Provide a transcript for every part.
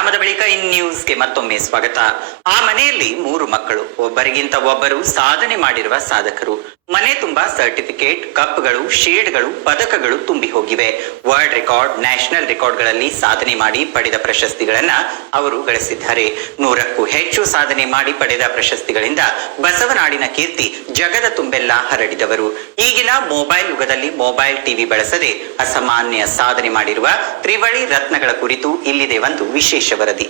ವಿರಾಮದ ಬಳಿಕ ಇನ್ ನ್ಯೂಸ್ಗೆ ಮತ್ತೊಮ್ಮೆ ಸ್ವಾಗತ. ಆ ಮನೆಯಲ್ಲಿ 3 ಮಕ್ಕಳು, ಒಬ್ಬರಿಗಿಂತ ಒಬ್ಬರು ಸಾಧನೆ ಮಾಡಿರುವ ಸಾಧಕರು. ಮನೆ ತುಂಬಾ ಸರ್ಟಿಫಿಕೇಟ್, ಕಪ್ಗಳು, ಶೀಲ್ಡ್ಗಳು, ಪದಕಗಳು ತುಂಬಿ ಹೋಗಿವೆ. ವರ್ಲ್ಡ್ ರೆಕಾರ್ಡ್, ನ್ಯಾಷನಲ್ ರೆಕಾರ್ಡ್ಗಳಲ್ಲಿ ಸಾಧನೆ ಮಾಡಿ ಪಡೆದ ಪ್ರಶಸ್ತಿಗಳನ್ನ ಅವರು ಗಳಿಸಿದ್ದಾರೆ. 100ಕ್ಕೂ ಹೆಚ್ಚು ಸಾಧನೆ ಮಾಡಿ ಪಡೆದ ಪ್ರಶಸ್ತಿಗಳಿಂದ ಬಸವನಾಡಿನ ಕೀರ್ತಿ ಜಗದ ತುಂಬೆಲ್ಲ ಹರಡಿದವರು. ಈಗಿನ ಮೊಬೈಲ್ ಯುಗದಲ್ಲಿ ಮೊಬೈಲ್ ಟಿವಿ ಬಳಸದೆ ಅಸಾಮಾನ್ಯ ಸಾಧನೆ ಮಾಡಿರುವ ತ್ರಿವಳಿ ರತ್ನಗಳ ಕುರಿತು ಇಲ್ಲಿದೆ ಒಂದು ವಿಶೇಷ ವರದಿ.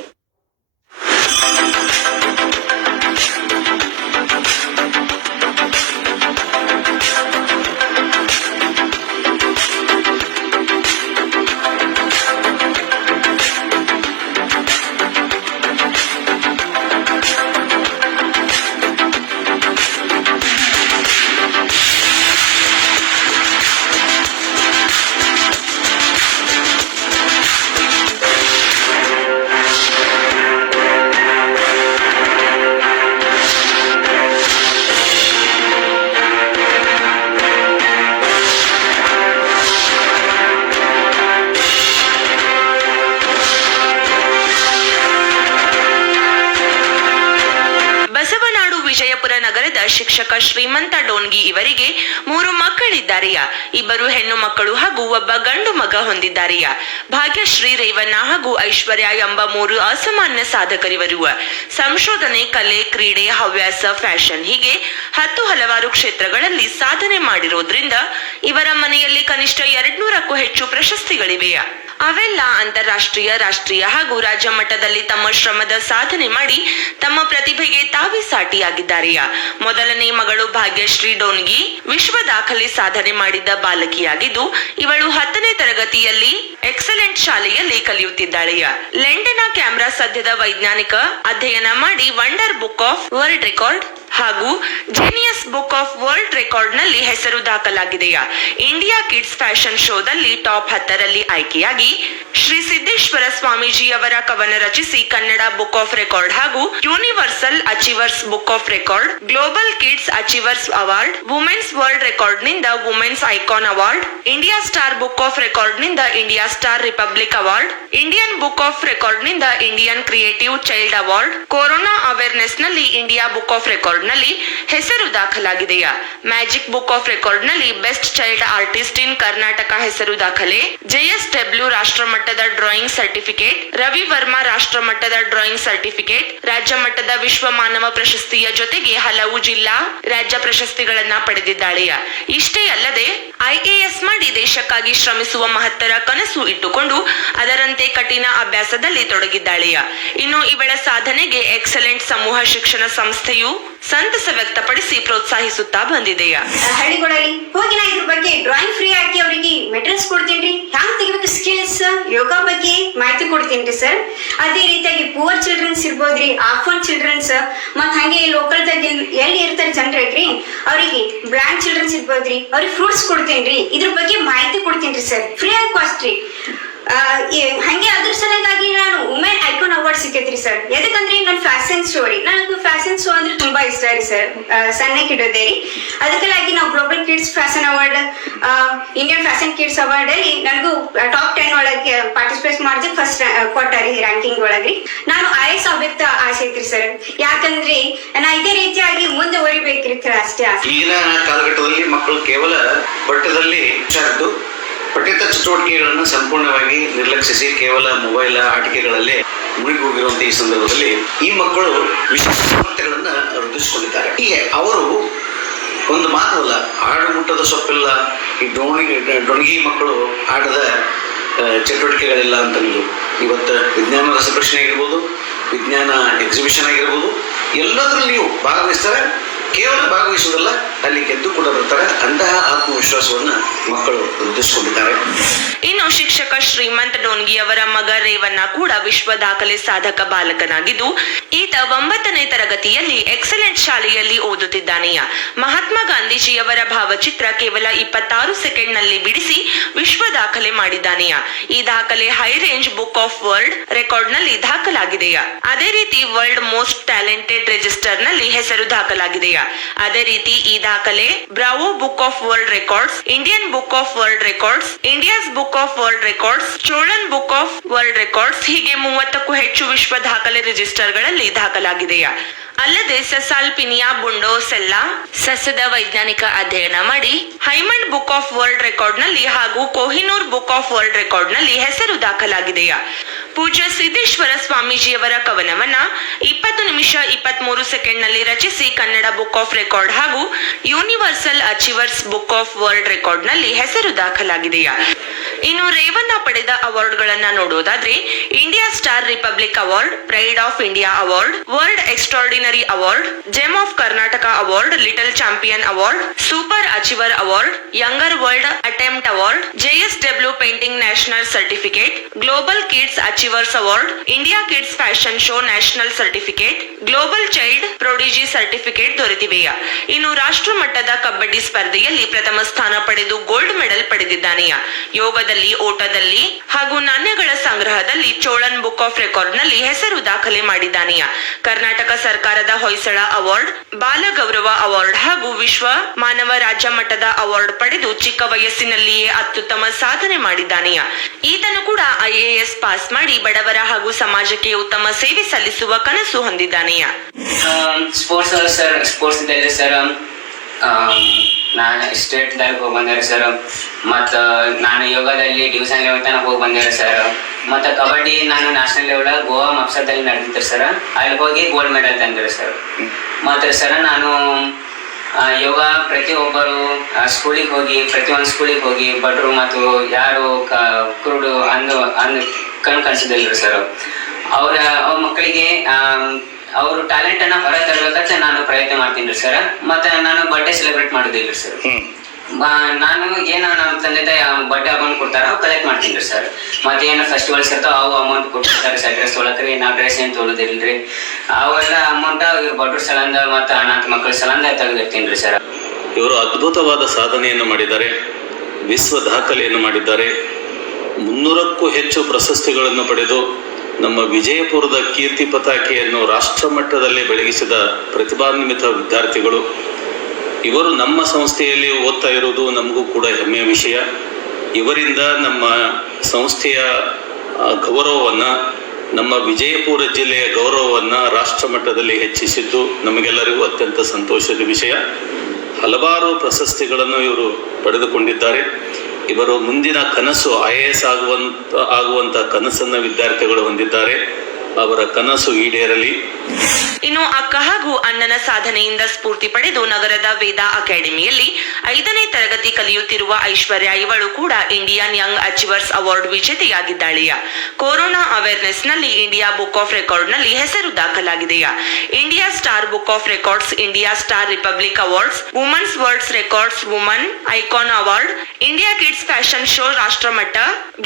ವಿಜಯಪುರ ನಗರದ ಶಿಕ್ಷಕ ಶ್ರೀಮಂತ ಡೋನ್ಗಿ ಇವರಿಗೆ 3 ಮಕ್ಕಳಿದ್ದಾರೆಯ. 2 ಹೆಣ್ಣು ಮಕ್ಕಳು ಹಾಗೂ ಒಬ್ಬ ಗಂಡು ಮಗ ಹೊಂದಿದ್ದಾರೆಯ. ಭಾಗ್ಯಶ್ರೀ, ರೇವಣ್ಣ ಹಾಗೂ ಐಶ್ವರ್ಯ ಎಂಬ 3 ಅಸಾಮಾನ್ಯ ಸಾಧಕರಿವರು. ಸಂಶೋಧನೆ, ಕಲೆ, ಕ್ರೀಡೆ, ಹವ್ಯಾಸ, ಫ್ಯಾಷನ್ ಹೀಗೆ 10 ಹಲವಾರು ಕ್ಷೇತ್ರಗಳಲ್ಲಿ ಸಾಧನೆ ಮಾಡಿರೋದ್ರಿಂದ ಇವರ ಮನೆಯಲ್ಲಿ ಕನಿಷ್ಠ 200ಕ್ಕೂ ಹೆಚ್ಚು ಪ್ರಶಸ್ತಿಗಳಿವೆ. ಅವೆಲ್ಲ ಅಂತಾರಾಷ್ಟ್ರೀಯ, ರಾಷ್ಟ್ರೀಯ ಹಾಗೂ ರಾಜ್ಯ ಮಟ್ಟದಲ್ಲಿ ತಮ್ಮ ಶ್ರಮದ ಸಾಧನೆ ಮಾಡಿ ತಮ್ಮ ಪ್ರತಿಭೆಗೆ ತಾವೇ ಸಾಟಿಯಾಗಿದ್ದಾರೆ. ಮೊದಲನೇ ಮಗಳು ಭಾಗ್ಯಶ್ರೀ ಡೋನ್ಗಿ ವಿಶ್ವ ದಾಖಲೆ ಸಾಧನೆ ಮಾಡಿದ್ದ ಬಾಲಕಿಯಾಗಿದ್ದು, ಇವಳು 10ನೇ ತರಗತಿಯಲ್ಲಿ ಎಕ್ಸಲೆಂಟ್ ಶಾಲೆಯಲ್ಲಿ ಕಲಿಯುತ್ತಿದ್ದಾಳೆ. ಲಂಡನ್ನ ಕ್ಯಾಮ್ರಾ ಸದ್ಯದ ವೈಜ್ಞಾನಿಕ ಅಧ್ಯಯನ ಮಾಡಿ wonder book of world record ಹಾಗೂ genius book of world record ನಲ್ಲಿ ಹೆಸರು ದಾಖಲಾಗಿದೆಯ. ಇಂಡಿಯಾ ಕಿಡ್ಸ್ ಫ್ಯಾಷನ್ ಶೋದಲ್ಲಿ ಟಾಪ್ 10ರಲ್ಲಿ ಆಯ್ಕೆಯಾಗಿ ಶ್ರೀ ಸಿದ್ದೇಶ್ವರ ಸ್ವಾಮೀಜಿ ಅವರ ಕವನ ರಚಿಸಿ ಕನ್ನಡ ಬುಕ್ ಆಫ್ ರೆಕಾರ್ಡ್ ಹಾಗೂ universal achievers book of record, global kids achievers award, women's world record ನಿಂದ women's icon award, India star book of record ನಿಂದ India star republic award, Indian book of record ನಿಂದ Indian creative child award, corona awareness ನಲ್ಲಿ India book of record ನಲ್ಲಿ ಹೆಸರು ದಾಖಲಾಗಿದೆಯ. Magic book of record ನಲ್ಲಿ best child artist ಇನ್ ಕರ್ನಾಟಕ ಹೆಸರು ದಾಖಲೆ, JSW ರಾಷ್ಟ್ರ ಮಟ್ಟದ ಡ್ರಾಯಿಂಗ್ ಸರ್ಟಿಫಿಕೇಟ್, ರವಿ ವರ್ಮಾ ರಾಷ್ಟ್ರ ಮಟ್ಟದ ಡ್ರಾಯಿಂಗ್ ಸರ್ಟಿಫಿಕೇಟ್, ರಾಜ್ಯ ಮಟ್ಟದ ವಿಶ್ವ ಮಾನವ ಪ್ರಶಸ್ತಿಯ ಜೊತೆಗೆ ಹಲವು ಜಿಲ್ಲಾ, ರಾಜ್ಯ ಪ್ರಶಸ್ತಿಗಳನ್ನ ಪಡೆದಿದ್ದಾಳೆ. ಇಷ್ಟೇ ಅಲ್ಲದೆ IAS ಮಾಡಿ ದೇಶಕ್ಕಾಗಿ ಶ್ರಮಿಸುವ ಮಹತ್ತರ ಕನಸು ಇಟ್ಟುಕೊಂಡು ಅದರಂತೆ ಕಠಿಣ ಅಭ್ಯಾಸದಲ್ಲಿ ತೊಡಗಿದ್ದಾಳೆ. ಇನ್ನು ಇವಳ ಸಾಧನೆಗೆ ಎಕ್ಸಲೆಂಟ್ ಸಮೂಹ ಶಿಕ್ಷಣ ಸಂಸ್ಥೆಯು ಸಂತಸ ವ್ಯಕ್ತಪಡಿಸಿ ಪ್ರೋತ್ಸಾಹಿಸುತ್ತಾ ಬಂದಿದೆಯ. ಹಳ್ಳಿಗಳಲ್ಲಿ ಹೋಗಿ ನಾ ಇದ್ರ ಬಗ್ಗೆ ಡ್ರಾಯಿಂಗ್ ಫ್ರೀ ಆಗಿ ಅವರಿಗೆ ಮೆಟೀರಿಯಲ್ಸ್ ಕೊಡ್ತೀನಿ, ಹ್ಯಾಂಗ್ ತೆಗಿಬೇಕು ಸ್ಕಿಲ್ಸ್, ಯೋಗ ಬಗ್ಗೆ ಮಾಹಿತಿ ಕೊಡ್ತೀನಿ ಸರ್. ಅದೇ ರೀತಿಯಾಗಿ ಪೂವರ್ ಚಿಲ್ಡ್ರನ್ಸ್ ಇರ್ಬೋದ್ರಿ, ಆಫನ್ ಚಿಲ್ಡ್ರನ್ಸ್, ಮತ್ ಹಂಗೆ ಲೋಕಲ್ದಾಗ ಎಲ್ಲಿ ಇರ್ತಾರೆ ಜನರಿಗೆ ಅವರಿಗೆ ಬ್ಲೈಂಡ್ ಚಿಲ್ಡ್ರನ್ಸ್ ಇರ್ಬೋದ್ರಿ, ಅವ್ರಿಗೆ ಫ್ರೂಟ್ಸ್ ಕೊಡ್ತೀನಿ. ಇದ್ರ ಬಗ್ಗೆ ಮಾಹಿತಿ ಕೊಡ್ತೀನಿ ಸರ್, ಫ್ರೀ ಆಗಿ ಕಾಸ್ಟ್ ರೀ. ಹಂಗೆ ಅದ್ರ ಸಲುವಾಗಿ ನಾನು ವುಮೆನ್ ಐಕಾನ್ ಅವಾರ್ಡ್ ಸಿಕ್ಕೈತ್ರಿ ಸರ್. ಎದಕ್ಕಂದ್ರೆ ನನ್ನ ಫ್ಯಾಷನ್ ಶೋ ರೀ, ನನಗೆ ಫ್ಯಾಷನ್ ಶೋ ಅಂದ್ರೆ ತುಂಬಾ ಇಷ್ಟ ರೀ ಸರ್, ಸಣ್ಣಕ್ಕೆ ಇಡೋದೇ ರೀ. ಅದಕ್ಕಾಗಿ ನಾವು global kids fashion award, Indian fashion kids award ಅಲ್ಲಿ ನನಗೂ ಟಾಪ್ 10 ಒಳಗೆ ಪಾರ್ಟಿಸಿಪೇಟ್ ಮಾಡಿದ್ರೆ ಫಸ್ಟ್ ಕೊಟ್ಟಾರಿ ರ್ಯಾಂಕಿಂಗ್ ಒಳಗ್ರಿ. ನಾನು IAS ಆಗ್ಬೇಕ ಆಸೆ ಐತ್ರಿ ಸರ್, ಯಾಕಂದ್ರೆ ನಾ ಇದೇ ರೀತಿಯಾಗಿ ಮುಂದೆ ಹೊರಿಬೇಕ್ರಿ ಅಷ್ಟೇ ಆಸೆ. ಈಗಿನ ಕಾಲಘಟ್ಟದಲ್ಲಿ ಮಕ್ಕಳು ಕೇವಲ ಪಠ್ಯದಲ್ಲಿ ಪಠ್ಯೇತರ ಚಟುವಟಿಕೆಗಳನ್ನು ಸಂಪೂರ್ಣವಾಗಿ ನಿರ್ಲಕ್ಷಿಸಿ ಕೇವಲ ಮೊಬೈಲ್ ಆಟಿಕೆಗಳಲ್ಲೇ ಮುಳುಗಿ ಹೋಗಿರುವಂತಹ ಈ ಸಂದರ್ಭದಲ್ಲಿ ಈ ಮಕ್ಕಳು ವಿಶೇಷ ಸಾಮರ್ಥ್ಯಗಳನ್ನ ವೃದ್ಧಿಸಿಕೊಂಡಿದ್ದಾರೆ. ಹೀಗೆ ಅವರು ಒಂದು ಮಾತಲ್ಲ, ಆಡು ಮುಟ್ಟದ ಸೊಪ್ಪಿಲ್ಲ, ಈ ಡೊಣಗಿ ಮಕ್ಕಳು ಆಡದ ಚಟುವಟಿಕೆಗಳಿಲ್ಲ ಅಂತ ನೀವು ಇವತ್ತು ವಿಜ್ಞಾನ ರಸಪ್ರಶ್ನೆ ಆಗಿರ್ಬೋದು, ವಿಜ್ಞಾನ ಎಕ್ಸಿಬಿಷನ್ ಆಗಿರ್ಬೋದು, ಎಲ್ಲದರಲ್ಲಿಯೂ ಭಾಗವಹಿಸ್ತಾರೆ. ಕೇವಲ ಭಾಗವಹಿಸುವುದಲ್ಲ, ಅಲ್ಲಿ ಗೆದ್ದು ಕೂಡ ಬರ್ತಾರೆ. ಅಂತಹ ಆತ್ಮವಿಶ್ವಾಸವನ್ನ ಮಕ್ಕಳು ವೃದ್ಧಿಸಿಕೊಂಡಿದ್ದಾರೆ. ಇನ್ನು ಶಿಕ್ಷಕ ಶ್ರೀಮಂತ ಡೋನ್ಗಿ ಅವರ ಮಗ ರೇವಣ್ಣ ಕೂಡ ವಿಶ್ವ ದಾಖಲೆ ಸಾಧಕ ಬಾಲಕನಾಗಿದ್ದು, ಈತ 9ನೇ ತರಗತಿಯಲ್ಲಿ ಎಕ್ಸಲೆಂಟ್ ಶಾಲೆಯಲ್ಲಿ ಓದುತ್ತಿದ್ದಾನೆ. ಮಹಾತ್ಮ ಗಾಂಧೀಜಿಯವರ ಭಾವಚಿತ್ರ ಕೇವಲ 26 ಸೆಕೆಂಡ್ ನಲ್ಲಿ ಬಿಡಿಸಿ ವಿಶ್ವ ದಾಖಲೆ ಮಾಡಿದ್ದಾನೆ. ಈ ದಾಖಲೆ high range book of world record ನಲ್ಲಿ ದಾಖಲಾಗಿದೆ. ಅದೇ ರೀತಿ ವರ್ಲ್ಡ್ ಮೋಸ್ಟ್ ಟ್ಯಾಲೆಂಟೆಡ್ ರಿಜಿಸ್ಟರ್ ನಲ್ಲಿ ಹೆಸರು ದಾಖಲಾಗಿದೆ. ಅದೇ ರೀತಿ ಈ ದಾಖಲೆ Bravo book of world records, Indian book of world records, India's book of world records, Cholan book of world records ಹೀಗೆ 30ಕ್ಕೂ ಹೆಚ್ಚು ವಿಶ್ವ ದಾಖಲೆ ರಿಜಿಸ್ಟರ್ಗಳಲ್ಲಿ ದಾಖಲಾಗಿದೆಯಾ. ಅಲ್ಲದೆ ಸೆಸಾಲ್ಪಿನಿಯಾ ಬುಂಡೋಸೆಲ್ಲಾ ಸಸ್ಯದ ವೈಜ್ಞಾನಿಕ ಅಧ್ಯಯನ ಮಾಡಿ ಹೈಮಂಡ್ ಬುಕ್ ಆಫ್ ವರ್ಲ್ಡ್ ರೆಕಾರ್ಡ್ ನಲ್ಲಿ ಹಾಗೂ Kohinoor book of world record ನಲ್ಲಿ ಹೆಸರು ದಾಖಲಾಗಿದೆಯಾ. ಪೂಜ್ಯ ಸಿದ್ದೇಶ್ವರ ಸ್ವಾಮೀಜಿಯವರ ಕವನವನ್ನ 20 ನಿಮಿಷ 23 ಸೆಕೆಂಡ್ ನಲ್ಲಿ ರಚಿಸಿ ಕನ್ನಡ ಬುಕ್ ಆಫ್ ರೆಕಾರ್ಡ್ ಹಾಗೂ universal achievers book of world record ನಲ್ಲಿ ಹೆಸರು ದಾಖಲಾಗಿದೆಯಾ. ಇನ್ನು ರೇವಣ್ಣ ಪಡೆದ ಅವಾರ್ಡ್ ಗಳನ್ನ ನೋಡೋದಾದ್ರೆ India star republic award, pride of India award, world extraordinary award, gem of Karnataka award, little champion award, super achiever award, younger world attempt award, JSW painting national certificate, global kids achievers award, India kids fashion show national certificate, global child prodigy certificate ದೊರೆತಿವೆಯಾ. ಇನ್ನು ರಾಷ್ಟ್ರ ಮಟ್ಟದ ಕಬಡ್ಡಿ ಸ್ಪರ್ಧೆಯಲ್ಲಿ ಪ್ರಥಮ ಸ್ಥಾನ ಪಡೆದು gold medal ಪಡೆದಿದ್ದಾನೆಯಾ. ಯೋಗದಲ್ಲಿ, ಓಟದಲ್ಲಿ ಹಾಗೂ ನಾಣ್ಯಗಳ ಸಂಗ್ರಹದಲ್ಲಿ ಚೋಳನ್ ಬುಕ್ ಆಫ್ ರೆಕಾರ್ಡ್ ನಲ್ಲಿ ಹೆಸರು ದಾಖಲೆ ಮಾಡಿದ್ದಾನೆಯಾ. ಕರ್ನಾಟಕ ಸರ್ಕಾರದ ಹೊಯ್ಸಳ ಅವಾರ್ಡ್, ಬಾಲ ಗೌರವ ಅವಾರ್ಡ್ ಹಾಗೂ ವಿಶ್ವ ಮಾನವ ರಾಜ್ಯ ಮಟ್ಟದ ಅವಾರ್ಡ್ ಪಡೆದು ಚಿಕ್ಕ ವಯಸ್ಸಿನಲ್ಲಿಯೇ ಅತ್ಯುತ್ತಮ ಸಾಧನೆ ಮಾಡಿದ್ದಾನೆಯಾ. ಈತನು ಕೂಡ IAS ಪಾಸ್ ಮಾಡಿ ಬಡವರ ಹಾಗೂ ಸಮಾಜಕ್ಕೆ ಉತ್ತಮ ಸೇವೆ ಸಲ್ಲಿಸುವ ಕನಸು ಹೊಂದಿದ್ದಾನೆಯಾ. ಸ್ಪೋರ್ಟ್ಸ್ ಇದೆ ಸರ್. ನಾನು ಸ್ಟೇಟ್ ದಾಗ ಹೋಗಿ ಬಂದಿರ ಸರ್. ಮತ್ತು ನಾನು ಯೋಗದಲ್ಲಿ ಡಿವಿಷನ್ ಲೆವೆಲ್ ತನಕ ಹೋಗಿ ಬಂದಿರ ಸರ್. ಮತ್ತು ಕಬಡ್ಡಿ ನಾನು ನ್ಯಾಷನಲ್ ಲೆವೆಲ್ ಗೋವಾ ಮಕ್ಸದಲ್ಲಿ ನಡೆದಿತ್ತು ಸರ್. ಅಲ್ಲಿ ಹೋಗಿ ಗೋಲ್ಡ್ ಮೆಡಲ್ ತಂದಿರಿ ಸರ್. ಮತ್ತು ಸರ್ ನಾನು ಯೋಗ ಪ್ರತಿಯೊಬ್ಬರು ಸ್ಕೂಲಿಗೆ ಹೋಗಿ ಪ್ರತಿಯೊಂದು ಸ್ಕೂಲಿಗೆ ಹೋಗಿ ಬಡ್ರು ಮತ್ತು ಯಾರು ಕುರುಡು ಕಣ್ ಕನ್ಸಿದಿಲ್ರಿ ಸರ್. ಅವ್ರ ಮಕ್ಕಳಿಗೆ ಅವ್ರ ಟ್ಯಾಲೆಂಟ್ ಅನ್ನ ಹೊರ ತರಬೇಕಂತ ನಾನು ಪ್ರಯತ್ನ ಮಾಡ್ತೀನಿ ಸರ್. ಮತ್ತೆ ನಾನು ಬರ್ಡೇ ಸೆಲೆಬ್ರೇಟ್ ಮಾಡೋದಿಲ್ಲ ಸರ್. ನಾನು ಏನು ನಮ್ಮ ತಂದೆ ತಾಯಿ ಬರ್ಡೇ ಅಮೌಂಟ್ ಕೊಡ್ತಾರ ಅವು ಕಲೆಕ್ಟ್ ಮಾಡ್ತೀನಿ ಸರ್. ಮತ್ತೆ ಏನು ಫೆಸ್ಟಿವಲ್ಸ್ ಇರ್ತಾವ ಅವು ಅಮೌಂಟ್ ಕೊಟ್ಟಿರ್ತಾರೆ ಸರ್. ಡ್ರೆಸ್ ತೊಗೊಳಕ್ರಿ, ನಾವು ಡ್ರೆಸ್ ಏನು ತೊಗೊಳೋದಿಲ್ರಿ. ಅವೆಲ್ಲ ಅಮೌಂಟ್ ಇವ್ರ ಬಡ್ರ ಸಲಂದ ಮತ್ತು ಅನಾಥ ಮಕ್ಕಳ ಸಲಂದ ತೆಗೆದಿರ್ತೀನಿ ಸರ್. ಇವರು ಅದ್ಭುತವಾದ ಸಾಧನೆಯನ್ನು ಮಾಡಿದ್ದಾರೆ, ವಿಶ್ವ ದಾಖಲೆಯನ್ನು ಮಾಡಿದ್ದಾರೆ. 300ಕ್ಕೂ ಹೆಚ್ಚು ಪ್ರಶಸ್ತಿಗಳನ್ನು ಪಡೆದು ನಮ್ಮ ವಿಜಯಪುರದ ಕೀರ್ತಿ ಪತಾಕೆಯನ್ನು ರಾಷ್ಟ್ರ ಮಟ್ಟದಲ್ಲಿ ಬೆಳಗಿಸಿದ ಪ್ರತಿಭಾನ್ವಿತ ವಿದ್ಯಾರ್ಥಿಗಳು. ಇವರು ನಮ್ಮ ಸಂಸ್ಥೆಯಲ್ಲಿ ಓದ್ತಾ ಇರುವುದು ನಮಗೂ ಕೂಡ ಹೆಮ್ಮೆಯ ವಿಷಯ. ಇವರಿಂದ ನಮ್ಮ ಸಂಸ್ಥೆಯ ಗೌರವವನ್ನು, ನಮ್ಮ ವಿಜಯಪುರ ಜಿಲ್ಲೆಯ ಗೌರವವನ್ನು ರಾಷ್ಟ್ರ ಮಟ್ಟದಲ್ಲಿ ಹೆಚ್ಚಿಸಿದ್ದು ನಮಗೆಲ್ಲರಿಗೂ ಅತ್ಯಂತ ಸಂತೋಷದ ವಿಷಯ. ಹಲವಾರು ಪ್ರಶಸ್ತಿಗಳನ್ನು ಇವರು ಪಡೆದುಕೊಂಡಿದ್ದಾರೆ. ಇವರು ಮುಂದಿನ ಕನಸು IAS ಆಗುವಂತ ಕನಸನ್ನು ವಿದ್ಯಾರ್ಥಿಗಳು ಹೊಂದಿದ್ದಾರೆ. ಅವರ ಕನಸು ಈಡೇರಲಿ. ಇನ್ನು ಅಕ್ಕ ಹಾಗೂ ಅಣ್ಣನ ಸಾಧನೆಯಿಂದ ಸ್ಫೂರ್ತಿ ಪಡೆದು ನಗರದ ವೇದಾ ಅಕಾಡೆಮಿಯಲ್ಲಿ 5ನೇ ತರಗತಿ ಕಲಿಯುತ್ತಿರುವ ಐಶ್ವರ್ಯ ಇವಳು ಕೂಡ ಇಂಡಿಯನ್ ಯಂಗ್ ಅಚೀವರ್ಸ್ ಅವಾರ್ಡ್ ವಿಜೇತೆಯಾಗಿದ್ದಾಳೆಯಾ. ಕೊರೋನಾ ಅವೇರ್ನೆಸ್ ನಲ್ಲಿ ಇಂಡಿಯಾ ಬುಕ್ ಆಫ್ ರೆಕಾರ್ಡ್ ನಲ್ಲಿ ಹೆಸರು ದಾಖಲಾಗಿದೆಯಾ. India star book of records, India star republic awards, women's world's records woman icon award, India kids fashion show ರಾಷ್ಟ್ರಮಟ್ಟ,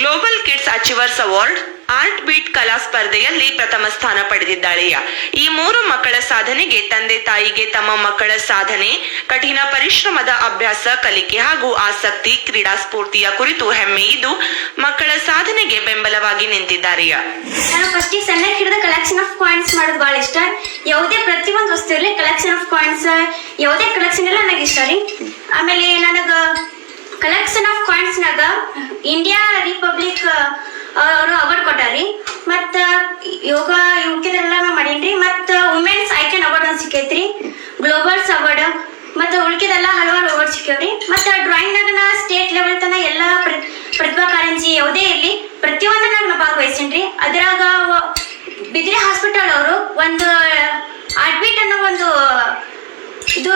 global kids achievers award, art beat ಕಲಾ ಸ್ಪರ್ಧೆಯಲ್ಲಿ ಪ್ರಥಮ ಸ್ಥಾನ ಪಡೆದಿದ್ದಾಳೆಯಾ. ಈ 3 ಮಕ್ಕಳ ಸಾಧನೆಗೆ ತಂದೆ ತಾಯಿಗೆ ತಮ್ಮ ಮಕ್ಕಳ ಸಾಧನೆ, ಕಠಿಣ ಪರಿಶ್ರಮದ ಅಭ್ಯಾಸ, ಕಲಿಕೆ ಹಾಗೂ ಆಸಕ್ತಿ, ಕ್ರೀಡಾ ಸ್ಫೂರ್ತಿಯ ಕುರಿತು ಹೆಮ್ಮೆ ಇದ್ದು ಮಕ್ಕಳ ಸಾಧನೆಗೆ ಬೆಂಬಲವಾಗಿ ನಿಂತಿದ್ದಾರೆಯಾ. ನಾನು ಫಸ್ಟ್ ಸಣ್ಣ ಹಿಡಿದ ಕಲೆಕ್ಷನ್ ಆಫ್ ಕಾಯಿನ್ಸ್ ಮಾಡೋದು ಭಾಳ ಇಷ್ಟ. ಯಾವುದೇ ಪ್ರತಿಯೊಂದು ವಸ್ತು ಇರಲಿ ಕಲೆಕ್ಷನ್ ಆಫ್ ಕಾಯಿನ್ಸ್, ಯಾವುದೇ ಕಲೆಕ್ಷನ್ ಎಲ್ಲ ನನಗೆ ಇಷ್ಟ ರೀ. ಆಮೇಲೆ ನನಗೆ ಕಲೆಕ್ಷನ್ ಆಫ್ ಕಾಯಿನ್ಸ್ನಾಗ ಇಂಡಿಯಾ ರಿಪಬ್ಲಿಕ್ ಅವರು ಅವಾರ್ಡ್ ಕೊಟ್ಟಾರಿ. ಮತ್ತು ಯೋಗ ಉಳ್ಕಿದ್ರೆಲ್ಲ ಮಾಡೀನಿ. ಮತ್ತು ವುಮೆನ್ಸ್ ಐಕಾನ್ ಅವಾರ್ಡ್ ಒಂದು ಸಿಕ್ಕೈತ್ರಿ, ಗ್ಲೋಬಲ್ಸ್ ಅವಾರ್ಡ್, ಮತ್ತು ಉಳ್ಕಿದೆಲ್ಲ ಹಲವಾರು ಅವಾರ್ಡ್ ಸಿಕ್ಕವ್ರಿ. ಮತ್ತು ಡ್ರಾಯಿಂಗ್ನಾಗ ನಾ ಸ್ಟೇಟ್ ಲೆವೆಲ್ ತನಕ ಎಲ್ಲ ಪ್ರತಿಭಾ ಕಾರಂಜಿ ಯಾವುದೇ ಇರಲಿ ಪ್ರತಿಯೊಂದನ್ನಾಗ ನಾ ಭಾಗವಹಿಸೀನಿ. ಅದ್ರಾಗ ಬಿದ್ರಿ ಹಾಸ್ಪಿಟಲ್ ಅವರು ಒಂದು ಆರ್ಟ್ಬೀಟ್ ಅನ್ನೋ ಒಂದು ಇದು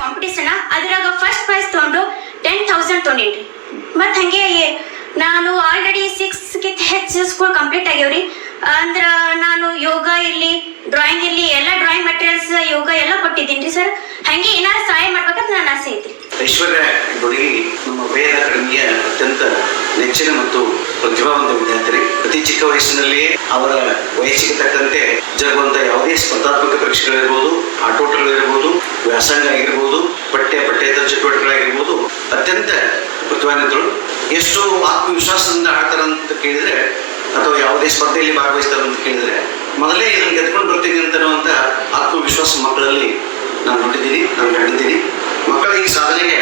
ಕಾಂಪಿಟೇಷನ್, ಅದ್ರಾಗ ಫಸ್ಟ್ ಪ್ರೈಸ್ ತೊಗೊಂಡು 10,000 ತೊಗೊಂಡೀನಿ. ಮತ್ತು ಹಾಗೆ ನಾನು ಆಲ್ರೆಡಿ 6ಕ್ಕಿಂತ ಹೆಚ್ಚು ಸ್ಕೂಲ್ ಕಂಪ್ಲೀಟ್ ಆಗ್ಯಾವ್ರಿ. ಅಂದ್ರೆ ನಾನು ಯೋಗ ಇರಲಿ, ಡ್ರಾಯಿಂಗ್ ಇರಲಿ, ಎಲ್ಲ ಡ್ರಾಯಿಂಗ್ ಮೆಟೀರಿಯಲ್ಸ್, ಯೋಗ ಎಲ್ಲ ಕೊಟ್ಟಿದ್ದೀನಿ ಸರ್. ಹಾಗೆ ಏನಾದ್ರು ಸಹಾಯ ಮಾಡ್ಬೇಕಂತ ನನ್ನ ಆಸೆ ಐತ್ರಿ. ಐಶ್ವರ್ಯ ಹುಡುಗಿ ನಮ್ಮ ವೇದ ಅಕಾಡೆಮಿಯ ಅತ್ಯಂತ ನೆಚ್ಚಿನ ಮತ್ತು ಪ್ರತಿಭಾವಂತ ವಿದ್ಯಾರ್ಥಿ. ಅತಿ ಚಿಕ್ಕ ವಯಸ್ಸಿನಲ್ಲಿಯೇ ಅವರ ವಯಸ್ಸಿಗೆ ತಕ್ಕಂತೆ ಜರುಗುವಂತ ಯಾವುದೇ ಸ್ಪರ್ಧಾತ್ಮಕ ಪರೀಕ್ಷೆಗಳಿರ್ಬೋದು, ಆಟೋಟಗಳಿರ್ಬೋದು, ವ್ಯಾಸಂಗ ಆಗಿರ್ಬೋದು, ಪಠ್ಯೇತರ ಚಟುವಟಿಕೆಗಳಾಗಿರ್ಬೋದು ಅತ್ಯಂತ ಪ್ರತಿಭಾನ್ವಿತರು. ಎಷ್ಟು ಆತ್ಮವಿಶ್ವಾಸದಿಂದ ಆಡ್ತಾರಂತ ಕೇಳಿದ್ರೆ ಅಥವಾ ಯಾವುದೇ ಸ್ಪರ್ಧೆಯಲ್ಲಿ ಭಾಗವಹಿಸ್ತಾರೆ ಅಂತ ಕೇಳಿದ್ರೆ ಮೊದಲೇ ಇದನ್ನು ಗೆದ್ಕೊಂಡು ಬರ್ತೀನಿ ಅಂತನ್ನುವಂಥ ಆತ್ಮವಿಶ್ವಾಸ ಮಕ್ಕಳಲ್ಲಿ ನಾನು ನೋಡಿದ್ದೀನಿ, ನಾನು ಕಂಡಿದ್ದೀನಿ. ಮಕ್ಕಳ ಈ ಸಾಧನೆಗೆ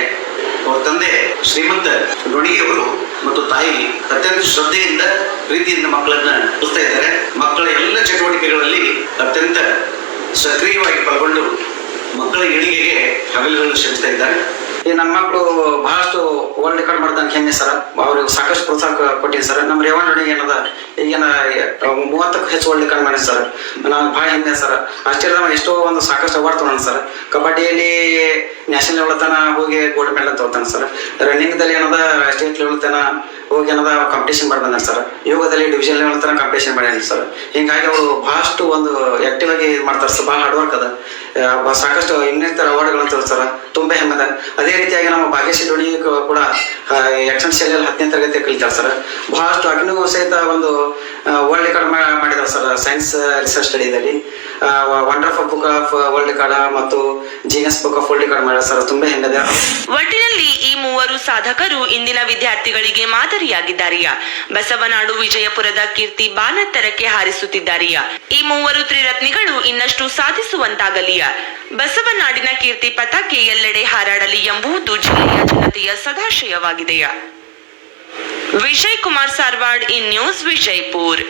ಅವ್ರ ತಂದೆ ಶ್ರೀಮಂತ ಡೋಣಿಗೆ ಅವರು ಮತ್ತು ತಾಯಿ ಅತ್ಯಂತ ಶ್ರದ್ಧೆಯಿಂದ ಪ್ರೀತಿಯಿಂದ ಮಕ್ಕಳನ್ನ ಕಲಿಸ್ತಾ ಇದ್ದಾರೆ. ಮಕ್ಕಳ ಎಲ್ಲ ಚಟುವಟಿಕೆಗಳಲ್ಲಿ ಅತ್ಯಂತ ಸಕ್ರಿಯವಾಗಿ ಪಾಲ್ಗೊಂಡು ಮಕ್ಕಳ ಏಳಿಗೆಗೆ ಹಗಲುಗಳು ಶ್ರಮಿಸ್ತಾ ಇದ್ದಾರೆ. ಈ ನನ್ನ ಮಕ್ಕಳು ಬಹಳಷ್ಟು ವರ್ಲ್ಡ್ ರೆಕಾರ್ಡ್ ಮಾಡ್ದಂಗೆ ಹೆಮ್ಮೆ ಸರ್. ಅವ್ರಿಗೆ ಸಾಕಷ್ಟು ಪ್ರೋತ್ಸಾಹ ಕೊಟ್ಟಿನಿ ಸರ್. ನಮ್ಮ ರೇವಣ್ಣ ಡೋಣಿಗೆ ಏನದ ಈಗಿನ 30ಕ್ಕೂ ಹೆಚ್ಚು ವರ್ಲ್ಡ್ ರೆಕಾರ್ಡ್ ಮಾಡಿ ಸರ್. ನಾನು ಭಾಳ ಹೆಮ್ಮೆ ಸರ್. ಅಷ್ಟೇ ಎಷ್ಟೋ ಒಂದು ಸಾಕಷ್ಟು ಅವಾರ್ಡ್ ತೊಗೊಂಡು ಸರ್. ಕಬಡ್ಡಿಯಲ್ಲಿ ನ್ಯಾಷನಲ್ ಲೆವೆಲ್ ತನ ಹೋಗಿ ಗೋಲ್ಡ್ ಮೆಡಲ್ ತಗೋತಾನೆ ಸರ್. ರನ್ನಿಂಗ್ದಲ್ಲಿ ಏನದ ಸ್ಟೇಟ್ ಲೆವೆಲ್ ತನ ಹೋಗಿ ಏನದ ಕಾಂಪಿಟೇಷನ್ ಮಾಡಿ ಬಂದಾನೆ ಸರ್. ಯೋಗದಲ್ಲಿ ಡಿವಿಷನ್ ಲೆವೆಲ್ ತನ ಕಾಂಪಿಟೇಷನ್ ಮಾಡ್ಯಾನ ಸರ್. ಹಿಂಗಾಗಿ ಅವರು ಬಹಳಷ್ಟು ಒಂದು ಆಕ್ಟಿವ್ ಆಗಿ ಮಾಡ್ತಾರೆ ಸರ್. ಭಾಳ ಹಾರ್ಡ್ ವರ್ಕ್ ಅದ. ಸಾಕಷ್ಟು ಇನ್ನಿತರ ಅವಾರ್ಡ್ಗಳನ್ನು ತಗೋತಾರೆ ಸರ್. ತುಂಬಾ ಹೆಮ್ಮೆ ಅದ. ಅದೇ ರೀತಿಯಾಗಿ ನಮ್ಮ ಭಾಗ್ಯಶ್ರೀ ಡೋಣಿ ಕೂಡ ಎಕ್ಸೆನ್ ಶಾಲೆಯಲ್ಲಿ 10ನೇ ತರಗತಿ ಕಲಿತಾರೆ ಸರ್. ಬಹಳಷ್ಟು ಅಗ್ನಿಗೂ ಸಹಿತ ಒಂದು ವರ್ಲ್ಡ್ ರೆಕಾರ್ಡ್ ಮಾಡಿದ್ದಾರೆ ಸರ್. ಸೈನ್ಸ್ ರಿಸರ್ಚ್ ಸ್ಟಡಿದಲ್ಲಿ wonderful book of world record ಮತ್ತು genius book of world record ಮಾಡಿದ್ದಾರೆ ಸರ್. ತುಂಬಾ ಹೆಮ್ಮೆ ಇದೆ. ಒಟ್ಟಿನಲ್ಲಿ ಈ ಮೂವರು ಸಾಧಕರು ಇಂದಿನ ವಿದ್ಯಾರ್ಥಿಗಳಿಗೆ ಮಾದರಿಯಾಗಿದ್ದಾರೆಯ. ಬಸವನಾಡು ವಿಜಯಪುರದ ಕೀರ್ತಿ ಬಾನೆತ್ತರಕ್ಕೆ ಹಾರಿಸುತ್ತಿದ್ದಾರೆಯ. ಈ ಮೂವರು ತ್ರಿರತ್ನಿಗಳು ಇನ್ನಷ್ಟು ಸಾಧಿಸುವಂತಾಗಲಿಯ. ಬಸವನಾಡಿನ ಕೀರ್ತಿ ಪತಾಕೆ ಎಲ್ಲೆಡೆ ಹಾರಾಡಲಿ ಎಂಬುದು ಜಿಲ್ಲೆಯ ಜನತೆಯ ಸದಾಶಯವಾಗಿದೆಯ. Vijay Kumar Sarwad, in news, Vijayapura.